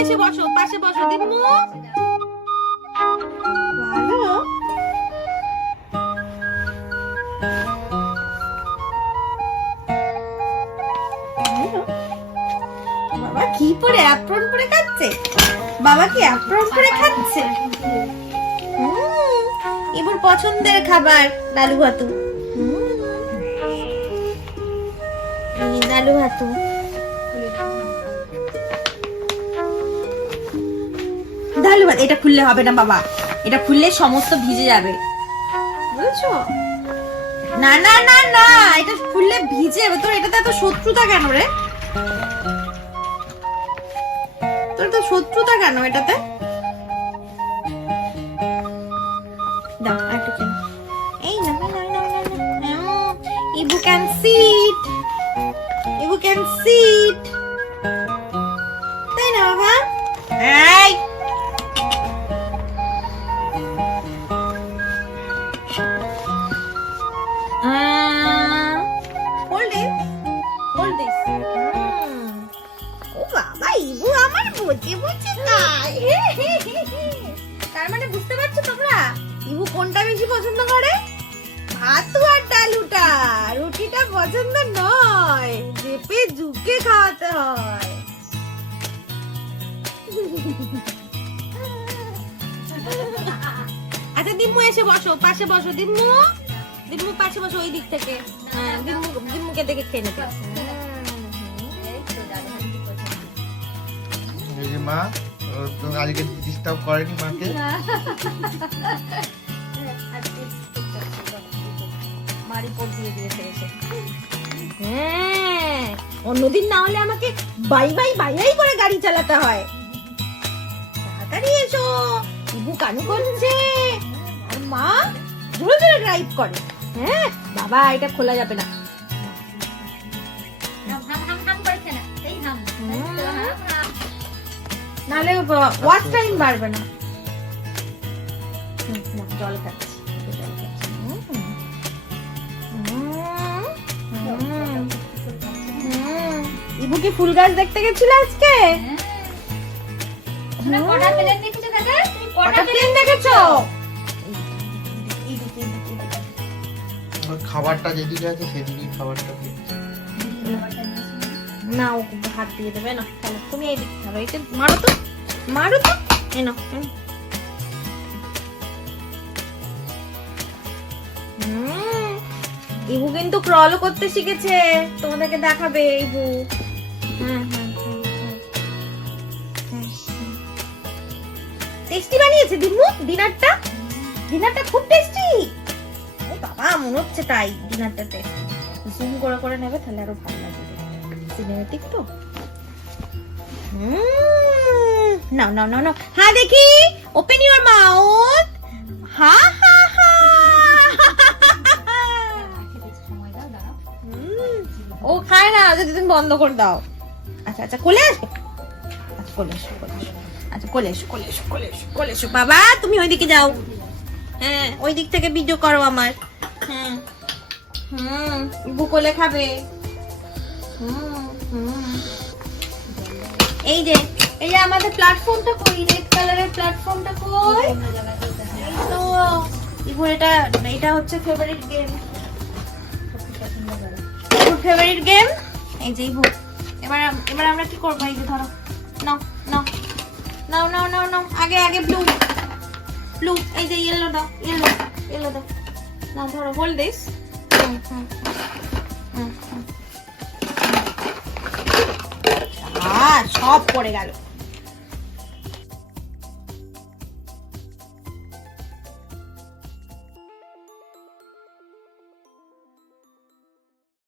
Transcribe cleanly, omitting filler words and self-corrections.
এসে বসো, পাশে বসো দিম্মু। ভালো। বাবা কি পরে অ্যাপ্রন পরে খাচ্ছে? বাবা কি অ্যাপ্রন পরে খাচ্ছে? এবার পছন্দের খাবার ডালু ভাতু। ডালু ভাতু। ডালু ভাত এটা খুললে হবে না বাবা, এটা খুললে সমস্ত ভিজে যাবে, বুঝছো? না না না না, এটা খুললে ভিজে যাবে। তোর এটাতে এত শত্রুতা কেন রে? তোর তো শত্রুতা কেন এটাতে? দাও একটু খেয়ে। এই না না না না না, Ibu can sit, Ibu can sit, তাই না বাবা? এই hold it, hold this. ও বাবা, ইবু আমার বুঝে বুঝে খায়। তার মানে বুঝতে পারছো তোমরা ইবু কোনটা বেশি পছন্দ করে? ভাত আর ডালুটা, রুটিটা পছন্দ নয়, চেপে ঝুঁকে খাওয়াতে হয়। আচ্ছা দিম্মু এসে বসো, পাশে বসো দিম্মু। দিম্মু পাশে বসো, ওই দিক থেকে। হ্যাঁ, দিম্মুকে দেখে খেয়ে নেবে। মা আজকে ডিস্টার্ব করেনি মাকে? হ্যাঁ, অন্যদিন না হলে আমাকে বাই বাই বাই বাই করে গাড়ি চালাতে হয়। তাড়াতাড়ি এসো, ইবু কানু করছে আর মা জোরে জোরে ড্রাইভ করে। হ্যাঁ বাবা, এটা খোলা যাবে না। নাহলে ওয়াচ টাইম বাড়বে না। জল খাচ্ছি, ইবু কি ফুল গাছ দেখতে গেছিল আজকে? কটা প্লেন দেখেছো? খাবারটা যেদিকে আছে সেদিকে খাবারটা না, ও হাত দিয়ে দেবে না। তাহলে তুমি এই দিকে খাবে, এটা মারো তো, মারো তো। এই নাও। ইবু কিন্তু ক্রলও করতে শিখেছে, তোমাদেরকে দেখাবে ইবু। টেস্টি বানিয়েছে দিম্মু ডিনারটা। ডিনারটা খুব টেস্টি। ও বাবা, মনে হচ্ছে তাই ডিনারটা টেস্টি। জুম করে করে নেবে তাহলে আরো ভালো লাগবে, সিনেমেটিক তো। নাও নাও নাও নাও, হ্যাঁ দেখি, ওপেন ইউর মাউথ। হা হা হা। ও খায় না, যদি তুমি বন্ধ করে দাও। আচ্ছা আচ্ছা, কোলে আসো। আচ্ছা কোলে এসো, কোলে এসো। আচ্ছা কোলে এসো, কোলে এসো, কোলে এসো, কোলে এসো। বাবা তুমি ওইদিকে যাও। হ্যাঁ, ওই দিক থেকে ভিডিও করো আমার। হ্যাঁ ইবু কোলে খাবে। এই যে আমাদের প্ল্যাটফর্মটা কই? রেড কালারের প্ল্যাটফর্মটা কই? তো ইবু এটা হচ্ছে ফেভারিট গেম। ফেভারিট গেম এই যে ইবু। এবার আমরা কি করব? এই যে ধরো, নাও নাও নাও নাও নাও নাও। আগে ব্লু ব্লু। এই যে ইয়েলো দাও, ইয়েলো দাও। নাও ধরো, হোল্ড দিস। সব পড়ে গেল।